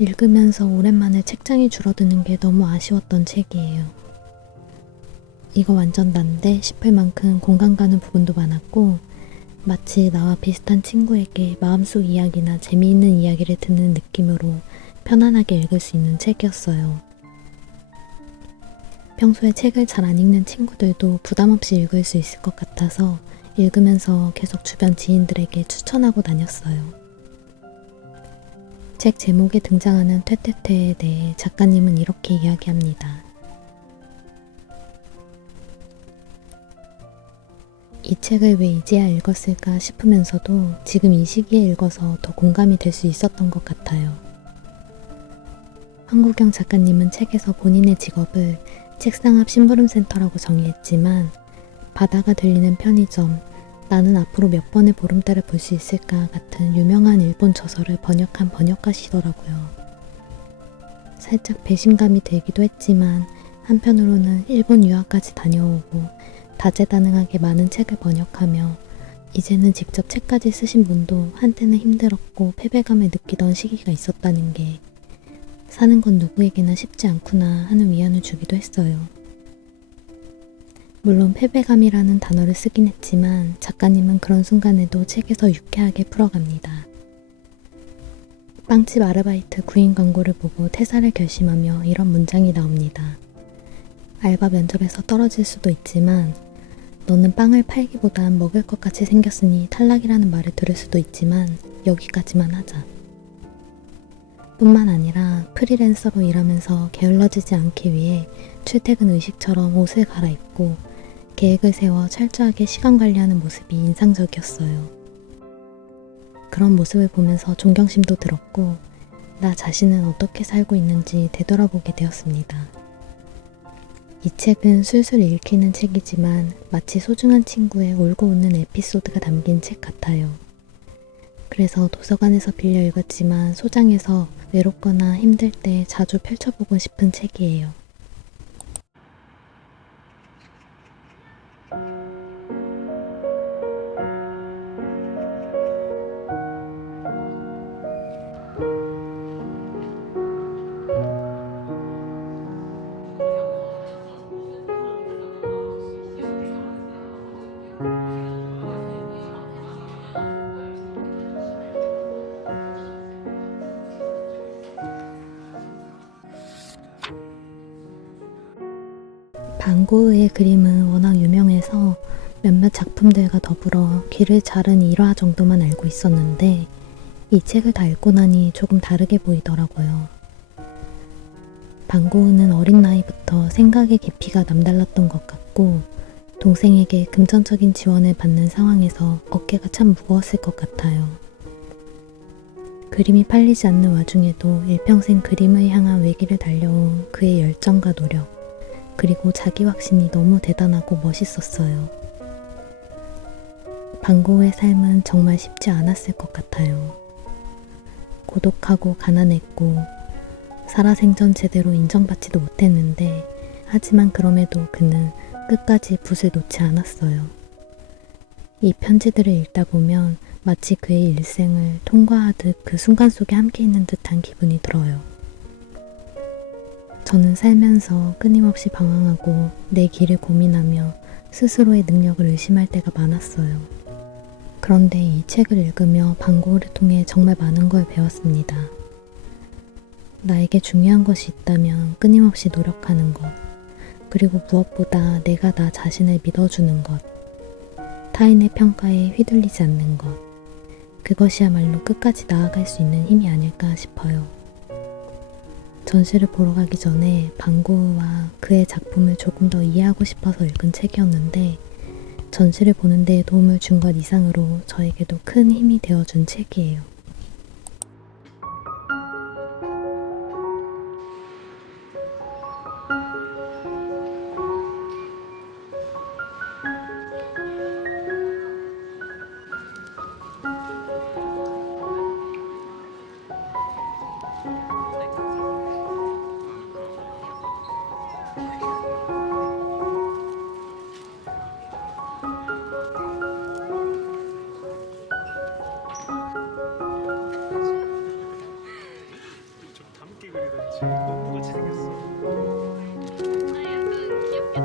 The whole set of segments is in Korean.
읽으면서 오랜만에 책장이 줄어드는 게 너무 아쉬웠던 책이에요. 이거 완전 난데 싶을 만큼 공감 가는 부분도 많았고 마치 나와 비슷한 친구에게 마음속 이야기나 재미있는 이야기를 듣는 느낌으로 편안하게 읽을 수 있는 책이었어요. 평소에 책을 잘 안 읽는 친구들도 부담 없이 읽을 수 있을 것 같아서 읽으면서 계속 주변 지인들에게 추천하고 다녔어요. 책 제목에 등장하는 퇴퇴퇴에 대해 작가님은 이렇게 이야기합니다. 이 책을 왜 이제야 읽었을까 싶으면서도 지금 이 시기에 읽어서 더 공감이 될 수 있었던 것 같아요. 황구경 작가님은 책에서 본인의 직업을 책상 앞 심부름센터라고 정의했지만 바다가 들리는 편의점, 나는 앞으로 몇 번의 보름달을 볼 수 있을까 같은 유명한 일본 저서를 번역한 번역가시더라고요. 살짝 배신감이 들기도 했지만 한편으로는 일본 유학까지 다녀오고 다재다능하게 많은 책을 번역하며 이제는 직접 책까지 쓰신 분도 한때는 힘들었고 패배감을 느끼던 시기가 있었다는 게 사는 건 누구에게나 쉽지 않구나 하는 위안을 주기도 했어요. 물론 패배감이라는 단어를 쓰긴 했지만 작가님은 그런 순간에도 책에서 유쾌하게 풀어갑니다. 빵집 아르바이트 구인 광고를 보고 퇴사를 결심하며 이런 문장이 나옵니다. 알바 면접에서 떨어질 수도 있지만 너는 빵을 팔기보단 먹을 것 같이 생겼으니 탈락이라는 말을 들을 수도 있지만 여기까지만 하자. 뿐만 아니라 프리랜서로 일하면서 게을러지지 않기 위해 출퇴근 의식처럼 옷을 갈아입고 계획을 세워 철저하게 시간 관리하는 모습이 인상적이었어요. 그런 모습을 보면서 존경심도 들었고 나 자신은 어떻게 살고 있는지 되돌아보게 되었습니다. 이 책은 술술 읽히는 책이지만 마치 소중한 친구의 울고 웃는 에피소드가 담긴 책 같아요. 그래서 도서관에서 빌려 읽었지만 소장해서 외롭거나 힘들 때 자주 펼쳐보고 싶은 책이에요. 반 고흐의 그림은 워낙 유명해서 몇몇 작품들과 더불어 귀를 자른 일화 정도만 알고 있었는데 이 책을 다 읽고 나니 조금 다르게 보이더라고요. 반 고흐는 어린 나이부터 생각의 깊이가 남달랐던 것 같고 동생에게 금전적인 지원을 받는 상황에서 어깨가 참 무거웠을 것 같아요. 그림이 팔리지 않는 와중에도 일평생 그림을 향한 외길을 달려온 그의 열정과 노력, 그리고 자기 확신이 너무 대단하고 멋있었어요. 반 고흐의 삶은 정말 쉽지 않았을 것 같아요. 고독하고 가난했고 살아생전 제대로 인정받지도 못했는데 하지만 그럼에도 그는 끝까지 붓을 놓지 않았어요. 이 편지들을 읽다 보면 마치 그의 일생을 통과하듯 그 순간 속에 함께 있는 듯한 기분이 들어요. 저는 살면서 끊임없이 방황하고 내 길을 고민하며 스스로의 능력을 의심할 때가 많았어요. 그런데 이 책을 읽으며 반 고흐를 통해 정말 많은 걸 배웠습니다. 나에게 중요한 것이 있다면 끊임없이 노력하는 것, 그리고 무엇보다 내가 나 자신을 믿어주는 것, 타인의 평가에 휘둘리지 않는 것, 그것이야말로 끝까지 나아갈 수 있는 힘이 아닐까 싶어요. 전시를 보러 가기 전에 반 고흐와 그의 작품을 조금 더 이해하고 싶어서 읽은 책이었는데 전시를 보는 데 도움을 준 것 이상으로 저에게도 큰 힘이 되어준 책이에요. 농부같이 생겼어. 아, 약간 귀엽게.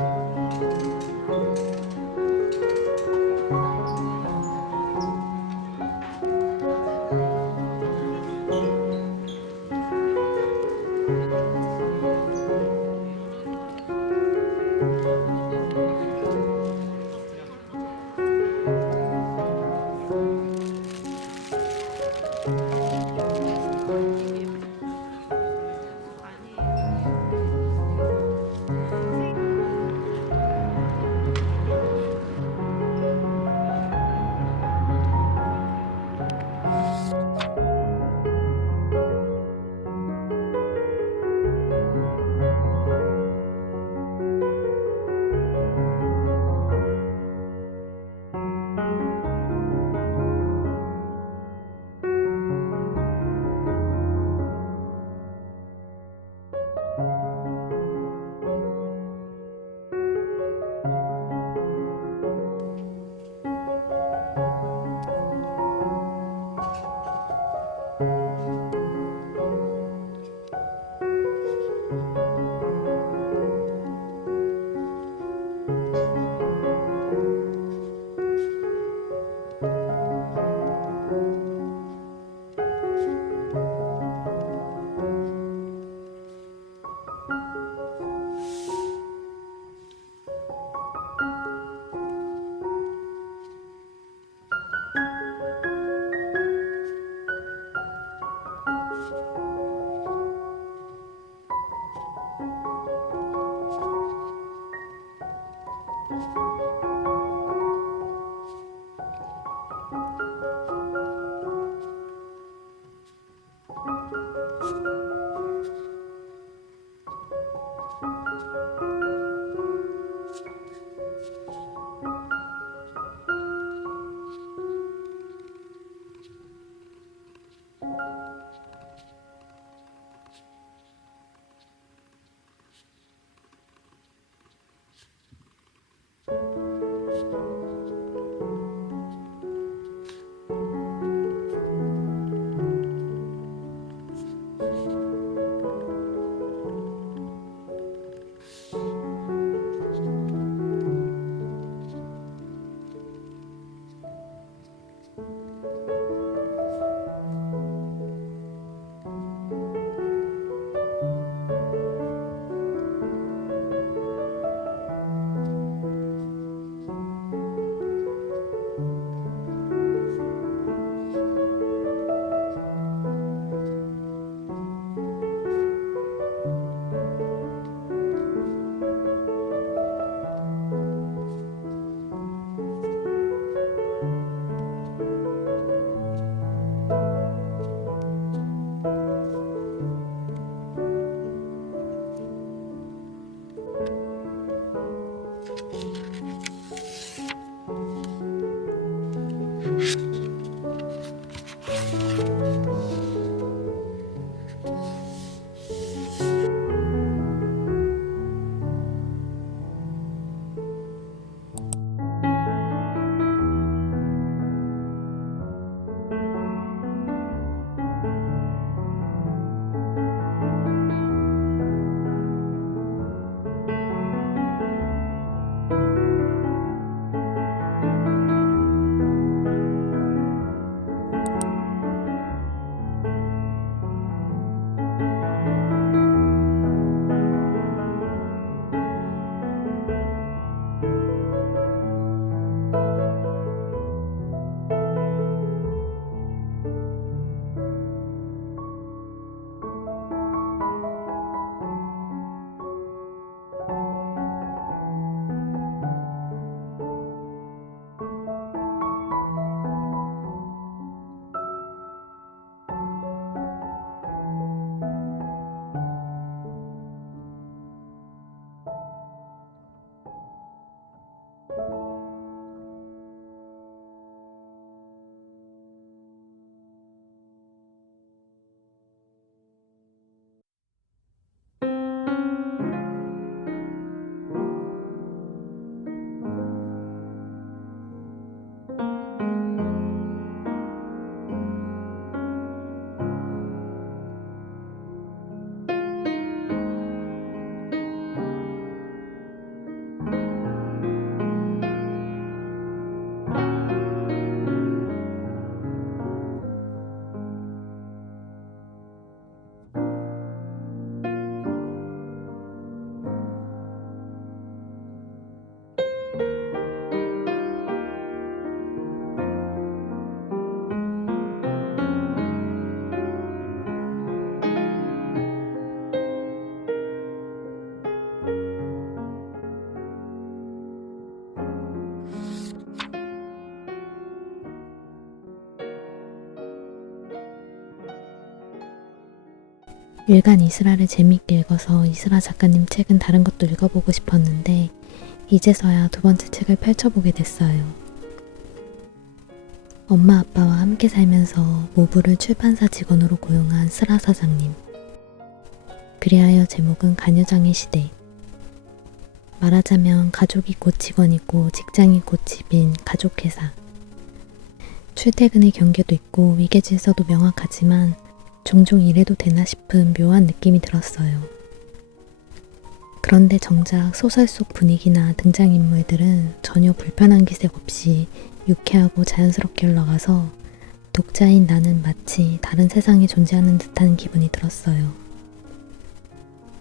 일간 이스라를 재미있게 읽어서 이스라 작가님 책은 다른 것도 읽어보고 싶었는데 이제서야 두 번째 책을 펼쳐보게 됐어요. 엄마 아빠와 함께 살면서 모부를 출판사 직원으로 고용한 스라 사장님. 그리하여 제목은 간여장의 시대. 말하자면 가족이 곧 직원이고 직장이 곧 집인 가족회사. 출퇴근의 경계도 있고 위계질서도 명확하지만 종종 이래도 되나 싶은 묘한 느낌이 들었어요. 그런데 정작 소설 속 분위기나 등장인물들은 전혀 불편한 기색 없이 유쾌하고 자연스럽게 흘러가서 독자인 나는 마치 다른 세상에 존재하는 듯한 기분이 들었어요.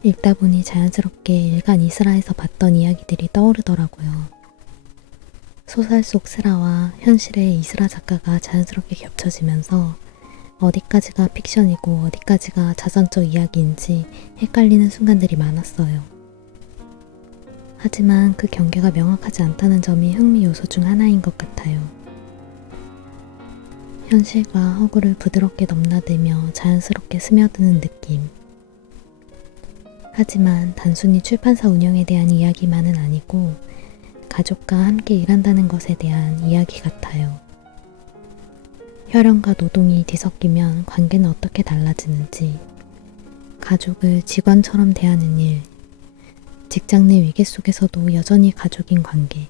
읽다 보니 자연스럽게 일간 이스라에서 봤던 이야기들이 떠오르더라고요. 소설 속 스라와 현실의 이스라 작가가 자연스럽게 겹쳐지면서 어디까지가 픽션이고 어디까지가 자전적 이야기인지 헷갈리는 순간들이 많았어요. 하지만 그 경계가 명확하지 않다는 점이 흥미 요소 중 하나인 것 같아요. 현실과 허구를 부드럽게 넘나들며 자연스럽게 스며드는 느낌. 하지만 단순히 출판사 운영에 대한 이야기만은 아니고 가족과 함께 일한다는 것에 대한 이야기 같아요. 혈연과 노동이 뒤섞이면 관계는 어떻게 달라지는지, 가족을 직원처럼 대하는 일, 직장 내 위계 속에서도 여전히 가족인 관계,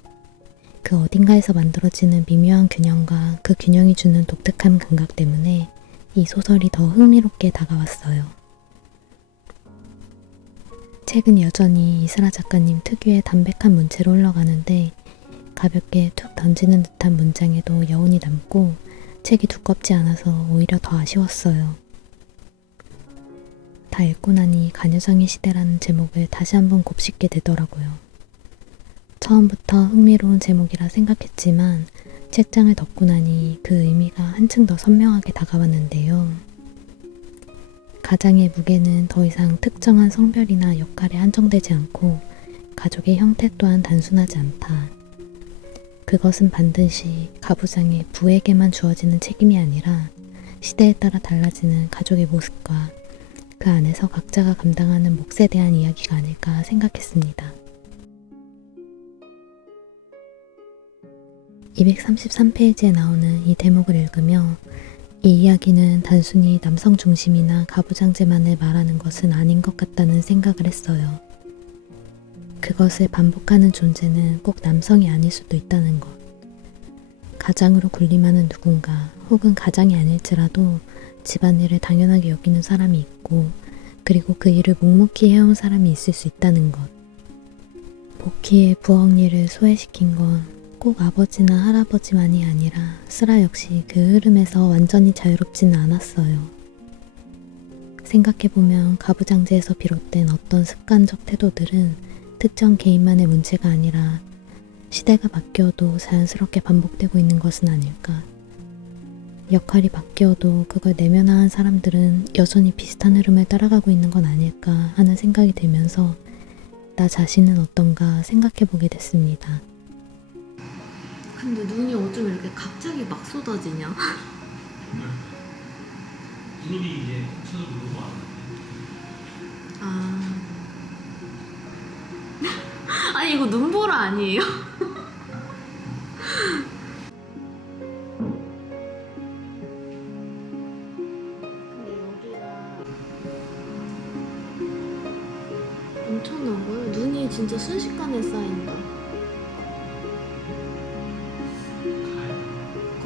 그 어딘가에서 만들어지는 미묘한 균형과 그 균형이 주는 독특한 감각 때문에 이 소설이 더 흥미롭게 다가왔어요. 책은 여전히 이스라 작가님 특유의 담백한 문체로 흘러가는데 가볍게 툭 던지는 듯한 문장에도 여운이 남고 책이 두껍지 않아서 오히려 더 아쉬웠어요. 다 읽고 나니 간여장의 시대라는 제목을 다시 한번 곱씹게 되더라고요. 처음부터 흥미로운 제목이라 생각했지만 책장을 덮고 나니 그 의미가 한층 더 선명하게 다가왔는데요. 가장의 무게는 더 이상 특정한 성별이나 역할에 한정되지 않고 가족의 형태 또한 단순하지 않다. 그것은 반드시 가부장의 부에게만 주어지는 책임이 아니라 시대에 따라 달라지는 가족의 모습과 그 안에서 각자가 감당하는 몫에 대한 이야기가 아닐까 생각했습니다. 233페이지에 나오는 이 대목을 읽으며 이 이야기는 단순히 남성 중심이나 가부장제만을 말하는 것은 아닌 것 같다는 생각을 했어요. 그것을 반복하는 존재는 꼭 남성이 아닐 수도 있다는 것. 가장으로 군림하는 누군가 혹은 가장이 아닐지라도 집안일을 당연하게 여기는 사람이 있고 그리고 그 일을 묵묵히 해온 사람이 있을 수 있다는 것. 복희의 부엌 일을 소외시킨 건 꼭 아버지나 할아버지만이 아니라 스라 역시 그 흐름에서 완전히 자유롭지는 않았어요. 생각해보면 가부장제에서 비롯된 어떤 습관적 태도들은 특정 개인만의 문제가 아니라 시대가 바뀌어도 자연스럽게 반복되고 있는 것은 아닐까. 역할이 바뀌어도 그걸 내면화한 사람들은 여전히 비슷한 흐름을 따라가고 있는 건 아닐까 하는 생각이 들면서 나 자신은 어떤가 생각해보게 됐습니다. 근데 눈이 어쩜 이렇게 갑자기 막 쏟아지냐? 구름이 이제 쳐서 오고 아... 아니 이거 눈보라 아니에요? 근데 여기가 엄청난 거예요. 눈이 진짜 순식간에 쌓인다.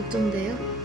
걱정돼요?